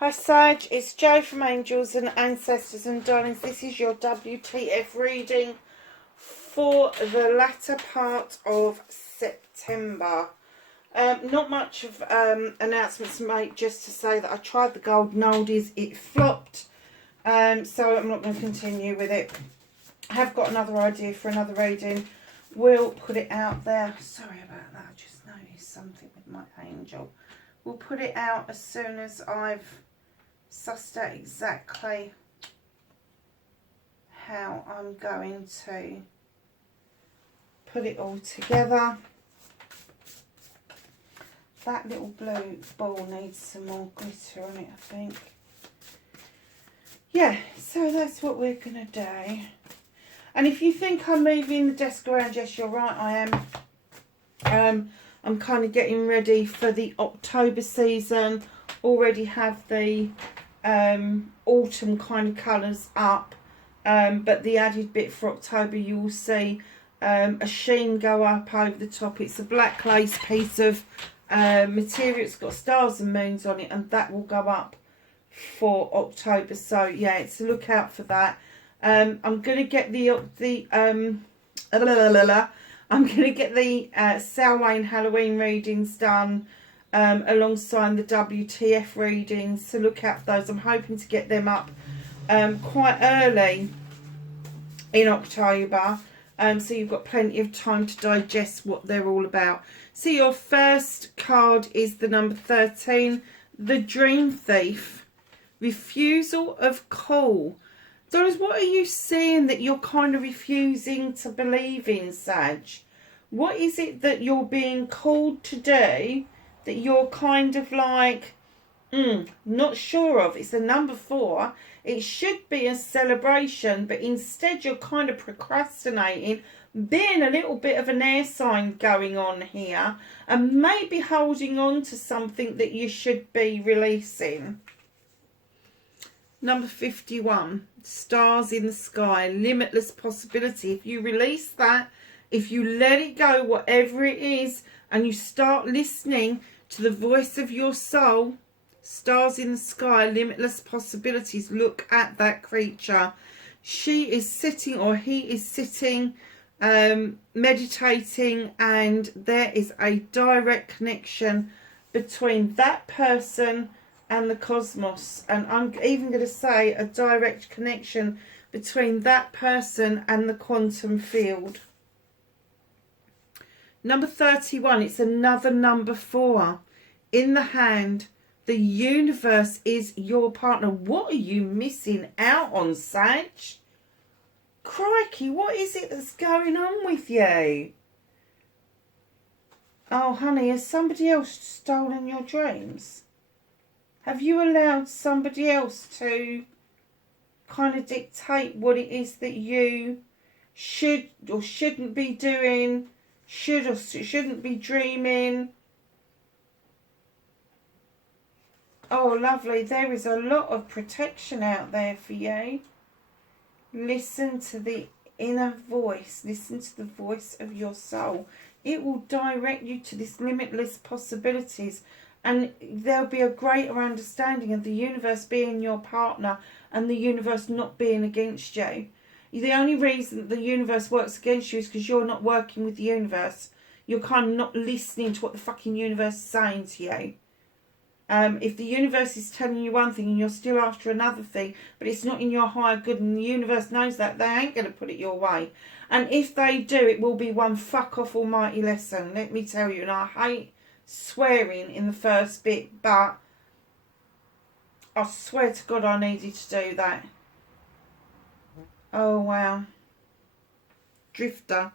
Hi Sag, it's Jo from Angels and Ancestors and Darlings. This is your WTF reading for the latter part of September. Not much of announcements to make, just to say that I tried the golden oldies, it flopped, so I'm not going to continue with it. I have got another idea for another reading. We'll put it out there. Sorry about that, I just noticed something with my angel. We'll put it out as soon as I've sussed out exactly how I'm going to put it all together. That little blue ball needs some more glitter on it, I think. Yeah, so that's what we're going to do. And if you think I'm moving the desk around, yes, you're right, I am. I'm kind of getting ready for the October season. Already have the autumn kind of colours up. But the added bit for October, you will see a sheen go up over the top. It's a black lace piece of material. It's got stars and moons on it, and that will go up for October. So yeah, it's a look out for that. I'm gonna get I'm gonna get the Samhain Halloween readings done alongside the WTF readings. So look out for those. I'm hoping to get them up quite early in October. So you've got plenty of time to digest what they're all about. So your first card is the number 13, the Dream Thief. Refusal of call. Doris, what are you seeing that you're kind of refusing to believe in, Sag? What is it that you're being called to do that you're kind of like, not sure of? It's the number 4. It should be a celebration, but instead you're kind of procrastinating, being a little bit of an air sign going on here, and maybe holding on to something that you should be releasing. Number 51, stars in the sky, limitless possibility. If you release that, if you let it go, whatever it is, and you start listening to the voice of your soul, stars in the sky, limitless possibilities. Look at that creature. She is sitting, or he is sitting, meditating, and there is a direct connection between that person and the cosmos. And I'm even going to say a direct connection between that person and the quantum field. Number 31, it's another number 4. In the hand, the universe is your partner. What are you missing out on, Sag? Crikey, what is it that's going on with you? Oh, honey, has somebody else stolen your dreams? Have you allowed somebody else to kind of dictate what it is that you should or shouldn't be doing, should or shouldn't be dreaming? Oh, lovely. There is a lot of protection out there for you. Listen to the inner voice. Listen to the voice of your soul. It will direct you to this limitless possibilities. And there'll be a greater understanding of the universe being your partner and the universe not being against you. The only reason the universe works against you is because you're not working with the universe. You're kind of not listening to what the fucking universe is saying to you. If the universe is telling you one thing and you're still after another thing, but it's not in your higher good and the universe knows that, they ain't going to put it your way. And if they do, it will be one fuck off almighty lesson, let me tell you. And I hate swearing in the first bit, but I swear to God I needed to do that. Oh wow. Drifter.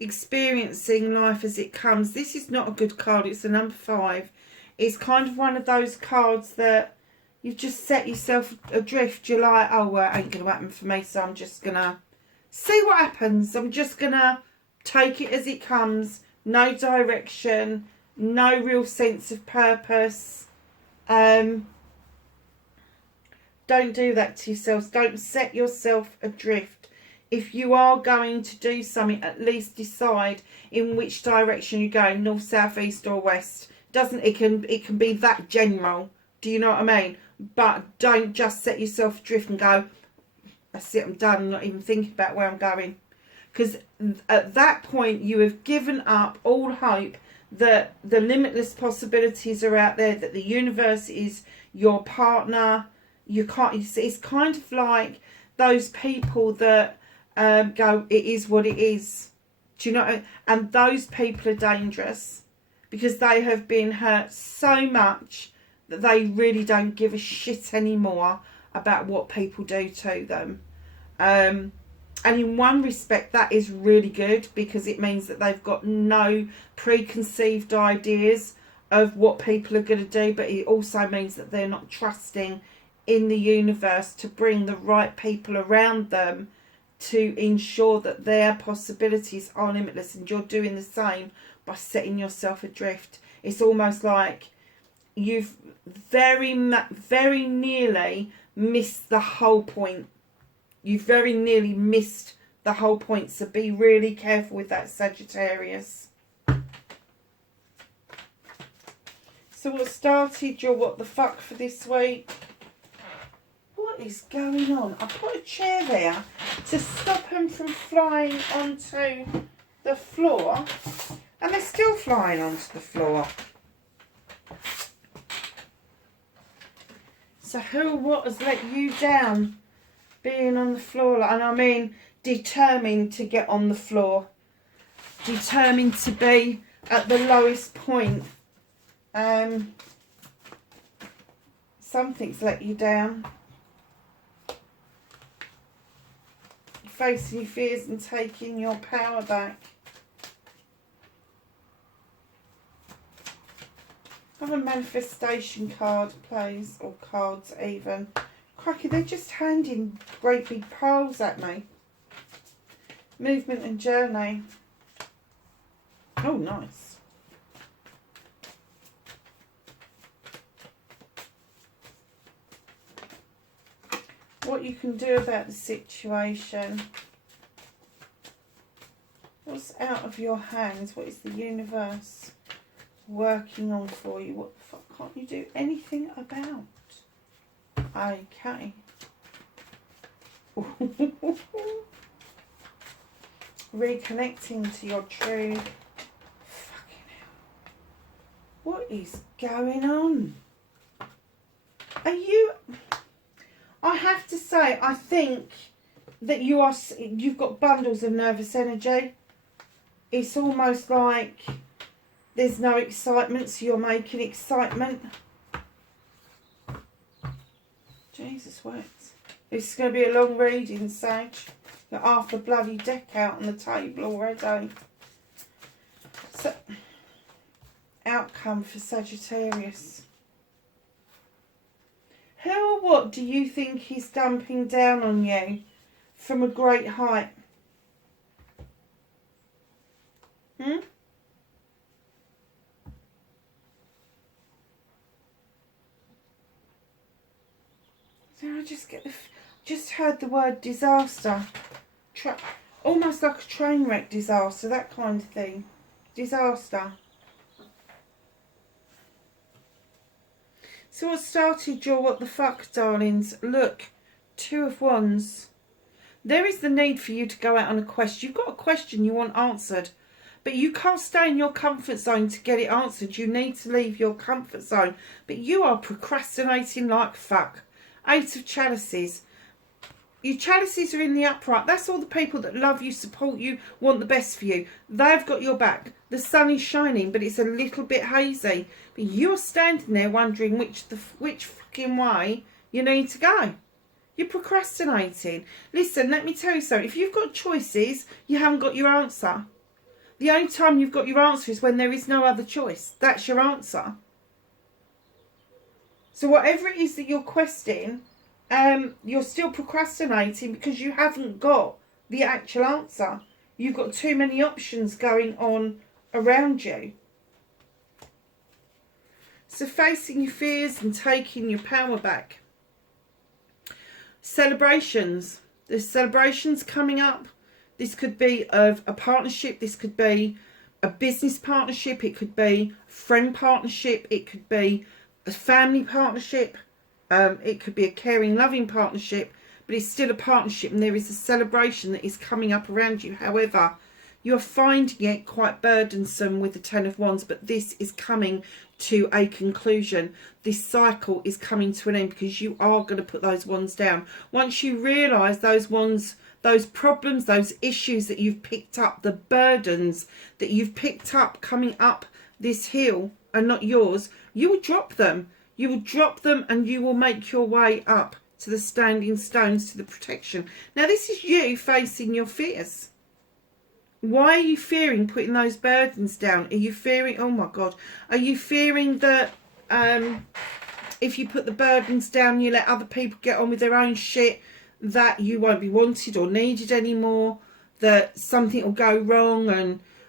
Experiencing life as it comes. This is not a good card. It's the number 5. It's kind of one of those cards that you've just set yourself adrift. You're like, oh well, it ain't going to happen for me, so I'm just going to see what happens. I'm just going to take it as it comes. No direction. No real sense of purpose. Don't do that to yourselves. Don't set yourself adrift. If you are going to do something, at least decide in which direction you're going, north, south, east or west. It can be that general. Do you know what I mean? But don't just set yourself adrift and go, that's it, I'm done. I'm not even thinking about where I'm going. Because at that point, you have given up all hope that the limitless possibilities are out there, that the universe is your partner. You can't. It's kind of like those people that go, it is what it is. Do you know? And those people are dangerous because they have been hurt so much that they really don't give a shit anymore about what people do to them. And in one respect, that is really good because it means that they've got no preconceived ideas of what people are going to do, but it also means that they're not trusting in the universe to bring the right people around them to ensure that their possibilities are limitless, and you're doing the same by setting yourself adrift. It's almost like you've very nearly missed the whole point. You've very nearly missed the whole point, so be really careful with that, Sagittarius. So what started your what the fuck for this week? What is going on? I put a chair there to stop them from flying onto the floor, and they're still flying onto the floor. So who or what has let you down? Being on the floor, and I mean determined to get on the floor, determined to be at the lowest point. Something's let you down. Facing your fears and taking your power back. Have a manifestation card, please, or cards even. Cracky, they're just handing great big piles at me. Movement and journey. Oh, nice. What you can do about the situation. What's out of your hands? What is the universe working on for you? What the fuck can't you do anything about? Okay. Reconnecting to your true. Fucking hell. What is going on? Are you... I have to say, I think that you've got bundles of nervous energy. It's almost like there's no excitement, so you're making excitement. Jesus, what? It's going to be a long reading, Sag. Got half the bloody deck out on the table already. So, outcome for Sagittarius. Who or what do you think is dumping down on you from a great height? I just heard the word disaster. Almost like a train wreck disaster, that kind of thing. Disaster. So what started your what the fuck, darlings? Look, 2 of Wands. There is the need for you to go out on a quest. You've got a question you want answered, but you can't stay in your comfort zone to get it answered. You need to leave your comfort zone, but you are procrastinating like fuck. 8 of Chalices. Your chalices are in the upright. That's all the people that love you, support you, want the best for you. They've got your back. The sun is shining, but it's a little bit hazy. But you're standing there wondering which fucking way you need to go. You're procrastinating. Listen, let me tell you something. If you've got choices, you haven't got your answer. The only time you've got your answer is when there is no other choice. That's your answer. So whatever it is that you're questing, you're still procrastinating because you haven't got the actual answer. You've got too many options going on around you. So facing your fears and taking your power back. Celebrations. There's celebrations coming up. This could be of a partnership. This could be a business partnership. It could be a friend partnership. It could be a family partnership. It could be a caring, loving partnership, but it's still a partnership, and there is a celebration that is coming up around you. However, you're finding it quite burdensome with the Ten of Wands, but this is coming to a conclusion. This cycle is coming to an end, because you are going to put those wands down. Once you realise those wands, those problems, those issues that you've picked up, the burdens that you've picked up coming up this hill are not yours, you will drop them. You will drop them, and you will make your way up to the standing stones, to the protection. Now, this is you facing your fears. Why are you fearing putting those burdens down? Are you fearing, oh my God, are you fearing that if you put the burdens down, you let other people get on with their own shit, that you won't be wanted or needed anymore, that something will go wrong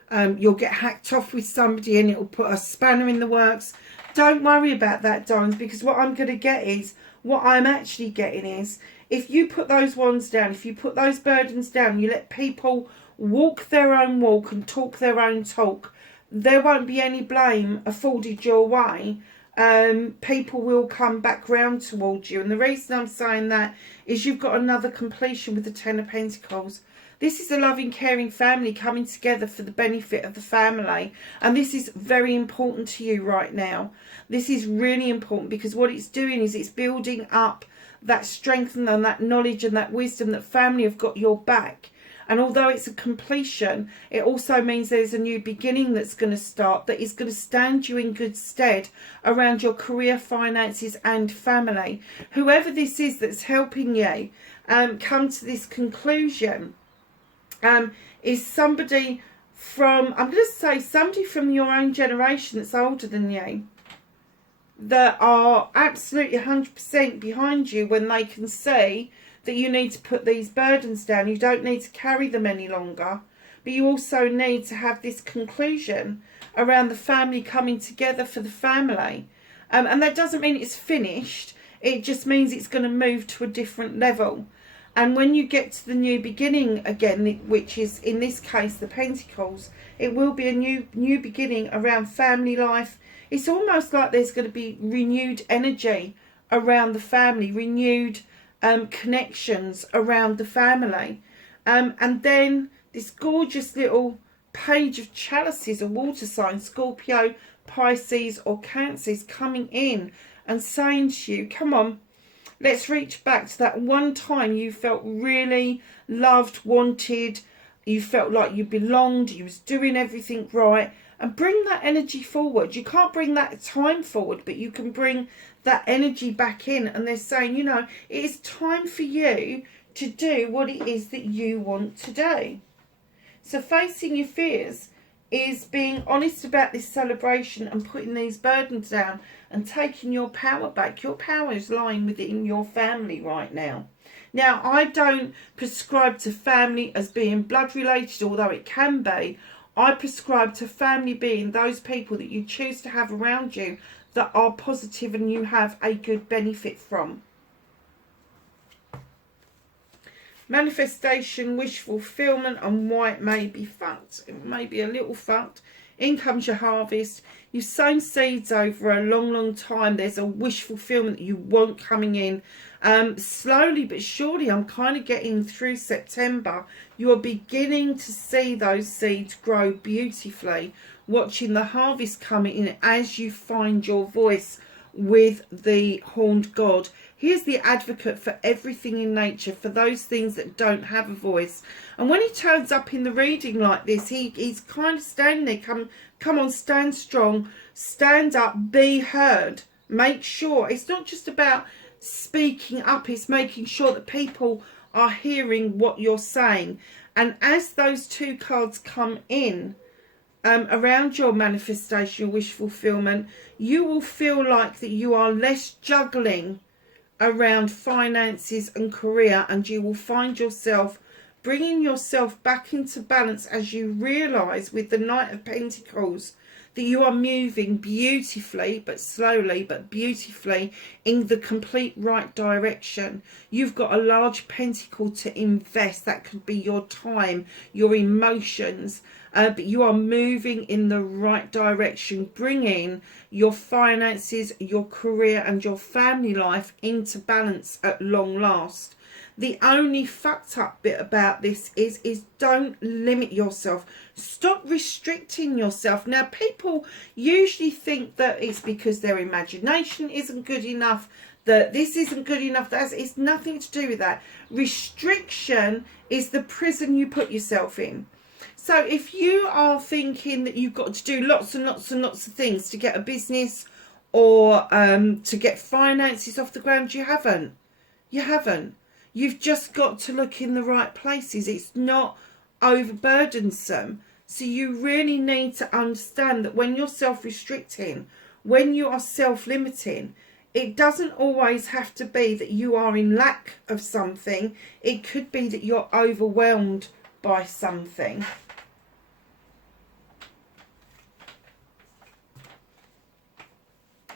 and you'll get hacked off with somebody and it'll put a spanner in the works? Don't worry about that, darlings, because what I'm going to get is, what I'm actually getting is, if you put those wands down, if you put those burdens down, you let people walk their own walk and talk their own talk, there won't be any blame afforded your way. People will come back round towards you. And the reason I'm saying that is you've got another completion with the Ten of Pentacles. This is a loving, caring family coming together for the benefit of the family. And this is very important to you right now. This is really important, because what it's doing is it's building up that strength and that knowledge and that wisdom that family have got your back. And although it's a completion, it also means there's a new beginning that's going to start, that is going to stand you in good stead around your career, finances and family. Whoever this is that's helping you come to this conclusion is somebody from, I'm going to say somebody from your own generation that's older than you, that are absolutely 100% behind you when they can see that you need to put these burdens down. You don't need to carry them any longer, but you also need to have this conclusion around the family coming together for the family. And that doesn't mean it's finished. It just means it's going to move to a different level. And when you get to the new beginning again, which is in this case the Pentacles, it will be a new beginning around family life. It's almost like there's going to be renewed energy around the family, renewed connections around the family. And then this gorgeous little page of chalices, a water sign, Scorpio, Pisces or Cancer, is coming in and saying to you, come on, let's reach back to that one time you felt really loved, wanted, you felt like you belonged, you was doing everything right, and bring that energy forward. You can't bring that time forward, but you can bring that energy back in. And they're saying, you know, it is time for you to do what it is that you want to do. So facing your fears is being honest about this celebration and putting these burdens down and taking your power back. Your power is lying within your family right now. Now, I don't prescribe to family as being blood related, although it can be. I prescribe to family being those people that you choose to have around you that are positive and you have a good benefit from. Manifestation, wish fulfillment, and why it may be fucked. It may be a little fucked. In comes your harvest. You've sown seeds over a long, long time. There's a wish fulfillment that you want coming in. Slowly but surely, I'm kind of getting through September. You're beginning to see those seeds grow beautifully. Watching the harvest coming in as you find your voice with the horned god. He is the advocate for everything in nature, for those things that don't have a voice. And when he turns up in the reading like this, he's kind of standing there. Come on, stand strong, stand up, be heard. Make sure, it's not just about speaking up, it's making sure that people are hearing what you're saying. And as those two cards come in, around your manifestation, your wish fulfillment, you will feel like that you are less juggling around finances and career, and you will find yourself bringing yourself back into balance as you realise with the Knight of Pentacles that you are moving beautifully, but slowly, but beautifully in the complete right direction. You've got a large pentacle to invest. That could be your time, your emotions, but you are moving in the right direction, bringing your finances, your career and your family life into balance at long last. The only fucked up bit about this is don't limit yourself. Stop restricting yourself. Now, people usually think that it's because their imagination isn't good enough, that this isn't good enough. It's nothing to do with that. Restriction is the prison you put yourself in. So if you are thinking that you've got to do lots and lots and lots of things to get a business or to get finances off the ground, you haven't. You haven't. You've just got to look in the right places. It's not overburdensome. So you really need to understand that when you're self-restricting, when you are self-limiting, it doesn't always have to be that you are in lack of something. It could be that you're overwhelmed by something.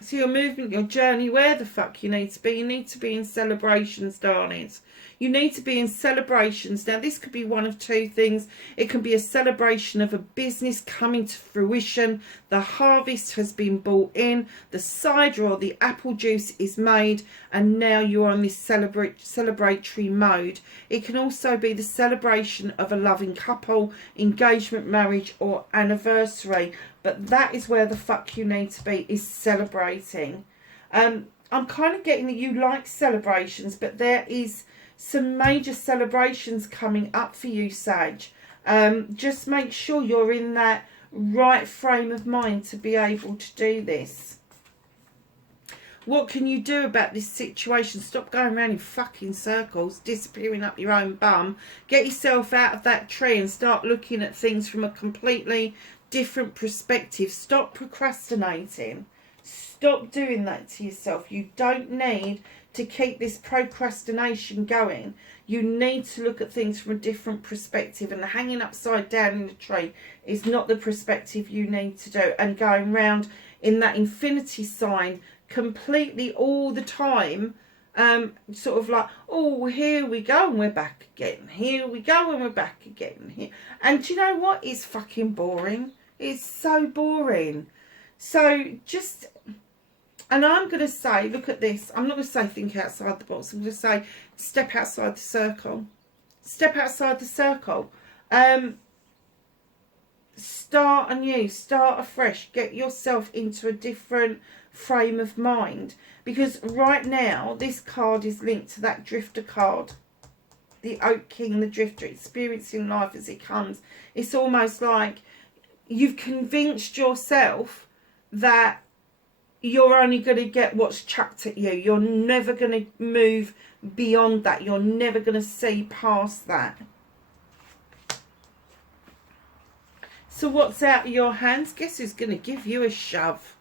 So your movement, your journey, where the fuck you need to be. You need to be in celebrations, darlings. You need to be in celebrations. Now, this could be one of two things. It can be a celebration of a business coming to fruition. The harvest has been brought in. The cider or the apple juice is made. And now you're on this celebratory mode. It can also be the celebration of a loving couple, engagement, marriage or anniversary. But that is where the fuck you need to be, is celebrating. I'm kind of getting that you like celebrations, but there is some major celebrations coming up for you, Sag. Just make sure you're in that right frame of mind to be able to do this. What can you do about this situation? Stop going around in fucking circles, disappearing up your own bum. Get yourself out of that tree and start looking at things from a completely different perspective. Stop procrastinating. Stop doing that to yourself. You don't need to keep this procrastination going. You need to look at things from a different perspective, and hanging upside down in a tree is not the perspective you need to do, and going round in that infinity sign completely all the time, sort of like, oh, here we go and we're back again, here we go and we're back again here. And do you know what? It's fucking boring. It's so boring. So just, and I'm going to say, look at this. I'm not going to say think outside the box. I'm going to say step outside the circle. Step outside the circle. Start anew. Start afresh. Get yourself into a different frame of mind. Because right now, this card is linked to that drifter card. The Oak King, the drifter, experiencing life as it comes. It's almost like you've convinced yourself that you're only going to get what's chucked at you. You're never going to move beyond that. You're never going to see past that. So what's out of your hands? Guess who's going to give you a shove?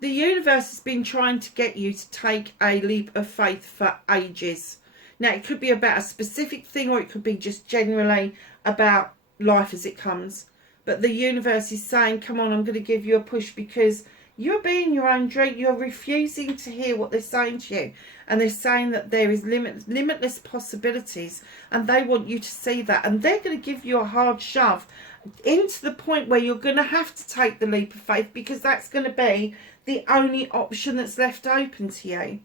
The universe has been trying to get you to take a leap of faith for ages. Now, it could be about a specific thing, or it could be just generally about life as it comes. But the universe is saying, come on, I'm going to give you a push, because you're being your own dream. You're refusing to hear what they're saying to you. And they're saying that there is limitless possibilities. And they want you to see that. And they're going to give you a hard shove into the point where you're going to have to take the leap of faith, because that's going to be the only option that's left open to you.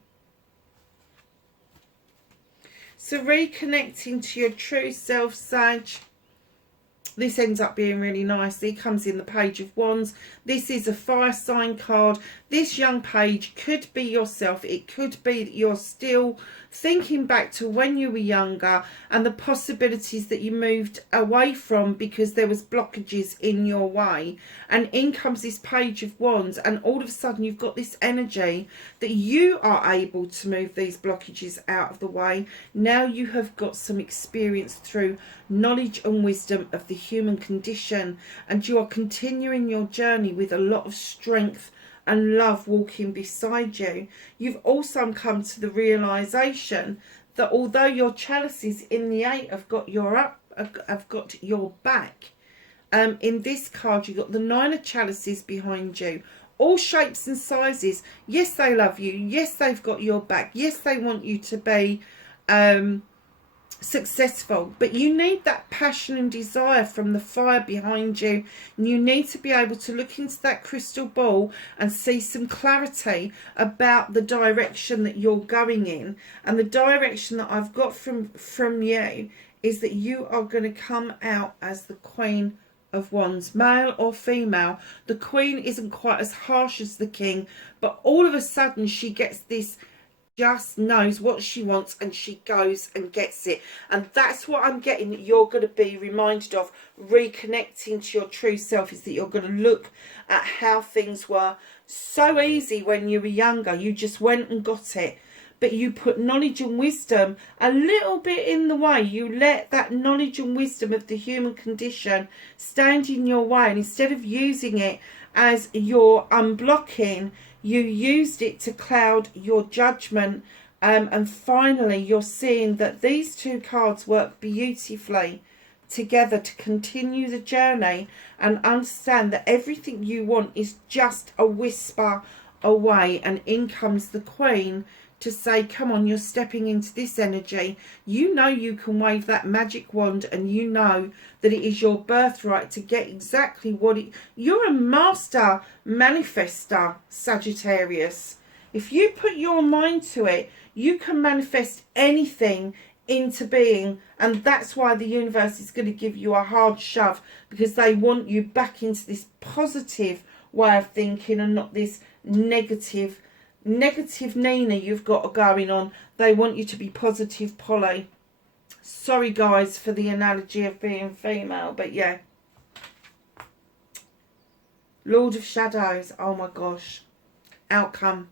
So reconnecting to your true self, Sag. This ends up being really nice. It comes in the Page of Wands. This is a fire sign card. This young page could be yourself. It could be that you're still thinking back to when you were younger and the possibilities that you moved away from because there was blockages in your way. And in comes this Page of Wands, and all of a sudden you've got this energy that you are able to move these blockages out of the way. Now you have got some experience through knowledge and wisdom of the human condition, and you are continuing your journey with a lot of strength and love walking beside you. You've also come to the realization that although your chalices in the 8 have got your back, in this card you've got the 9 of chalices behind you, all shapes and sizes. Yes, they love you. Yes, they've got your back. Yes, they want you to be successful. But you need that passion and desire from the fire behind you, and you need to be able to look into that crystal ball and see some clarity about the direction that you're going in. And the direction that I've got from you is that you are going to come out as the Queen of Wands, male or female. The Queen isn't quite as harsh as the King, but all of a sudden she gets this, just knows what she wants, and she goes and gets it. And that's what I'm getting that you're going to be reminded of, reconnecting to your true self, is that you're going to look at how things were so easy when you were younger. You just went and got it, but you put knowledge and wisdom a little bit in the way. You let that knowledge and wisdom of the human condition stand in your way, and instead of using it as your unblocking, you used it to cloud your judgment. And finally, you're seeing that these two cards work beautifully together to continue the journey, and understand that everything you want is just a whisper away. And in comes the Queen to say, come on, you're stepping into this energy. You know you can wave that magic wand, and you know that it is your birthright to get exactly what it... You're a master manifester, Sagittarius. If you put your mind to it, you can manifest anything into being. And that's why the universe is going to give you a hard shove, because they want you back into this positive way of thinking, and not this negative Nina you've got going on. They want you to be positive, Polly. Sorry guys for the analogy of being female, but yeah. Lord of Shadows, oh my gosh. Outcome.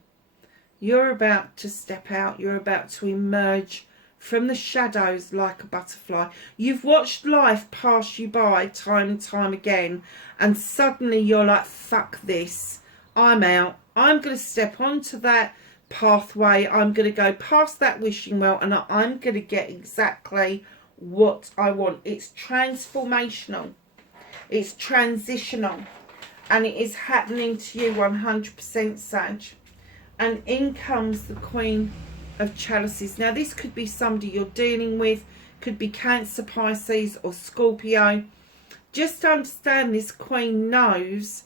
You're about to step out. You're about to emerge from the shadows like a butterfly. You've watched life pass you by time and time again, and suddenly you're like, fuck this. I'm out. I'm going to step onto that pathway. I'm going to go past that wishing well, and I'm going to get exactly what I want. It's transformational. It's transitional. And it is happening to you 100%, Sag. And in comes the Queen of Chalices. Now, this could be somebody you're dealing with. Could be Cancer, Pisces or Scorpio. Just understand this Queen knows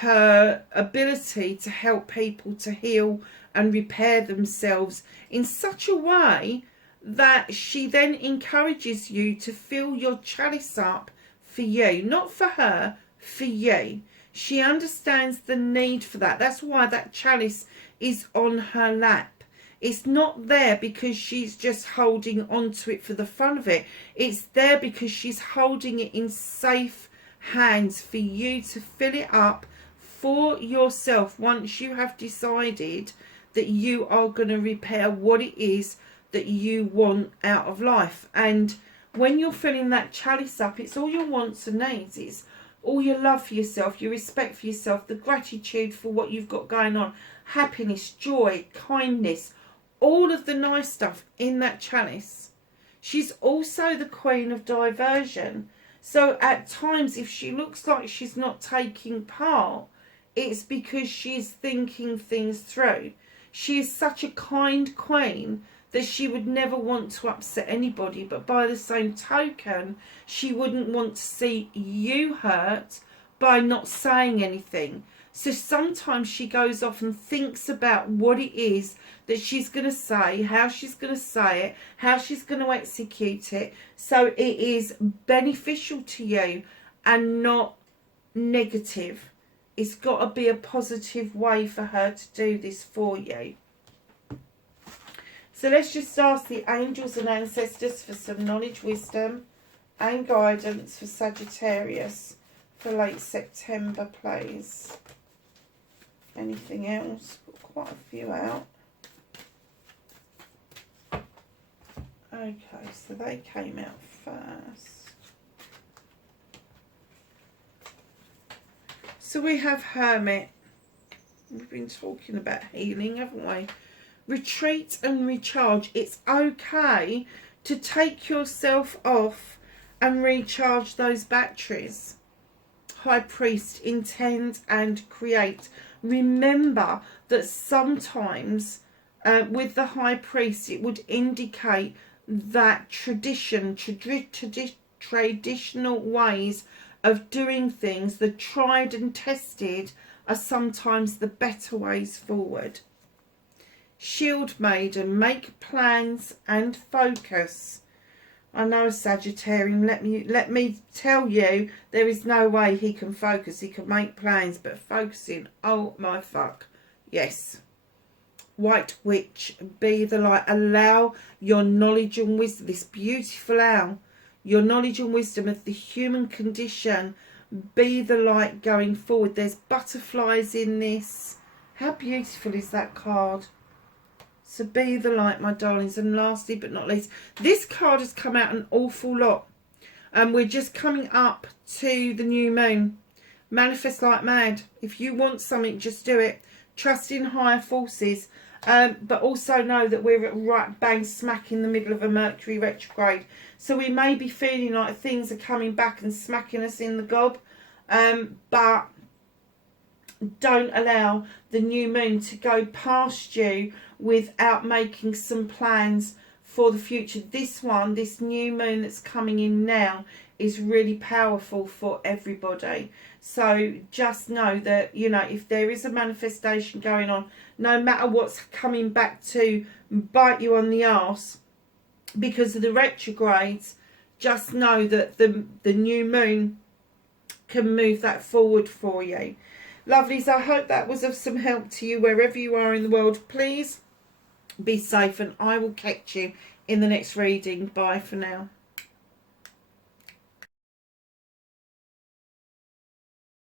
her ability to help people to heal and repair themselves in such a way that she then encourages you to fill your chalice up for you, not for her, for you. She understands the need for that. That's why that chalice is on her lap. It's not there because she's just holding on to it for the fun of it. It's there because she's holding it in safe hands for you to fill it up for yourself, once you have decided that you are going to repair what it is that you want out of life. And when you're filling that chalice up, it's all your wants and needs. It's all your love for yourself, your respect for yourself, the gratitude for what you've got going on, happiness, joy, kindness, all of the nice stuff in that chalice. She's also the Queen of Diversion. So at times, if she looks like she's not taking part, it's because she's thinking things through. She is such a kind queen that she would never want to upset anybody, but by the same token, she wouldn't want to see you hurt by not saying anything. So sometimes she goes off and thinks about what it is that she's going to say, how she's going to say it, how she's going to execute it, so it is beneficial to you and not negative. It's got to be a positive way for her to do this for you. So let's just ask the angels and ancestors for some knowledge, wisdom and guidance for Sagittarius for late September, please. Anything else? Got quite a few out. Okay, so they came out first. So we have Hermit. We've been talking about healing, haven't we? Retreat and recharge. It's okay to take yourself off and recharge those batteries. High Priest, intend and create. Remember that sometimes with the High Priest it would indicate that traditional ways of doing things, the tried and tested, are sometimes the better ways forward. Shield Maiden, make plans and focus. I know, Sagittarian, let me tell you, there is no way he can focus. He can make plans, but focusing, oh my fuck, yes. White Witch, be the light. Allow your knowledge and wisdom, this beautiful owl, your knowledge and wisdom of the human condition, be the light going forward. There's butterflies in this. How beautiful is that card? So be the light, my darlings. And lastly but not least, this card has come out an awful lot. And we're just coming up to the new moon. Manifest like mad. If you want something, just do it. Trust in higher forces. But also know that we're right bang smack in the middle of a Mercury retrograde. So we may be feeling like things are coming back and smacking us in the gob. But don't allow the new moon to go past you without making some plans for the future. This new moon that's coming in now is really powerful for everybody. So just know that, you know, if there is a manifestation going on, no matter what's coming back to bite you on the arse because of the retrogrades, just know that the new moon can move that forward for you. Lovelies, I hope that was of some help to you wherever you are in the world. Please be safe, and I will catch you in the next reading. Bye for now.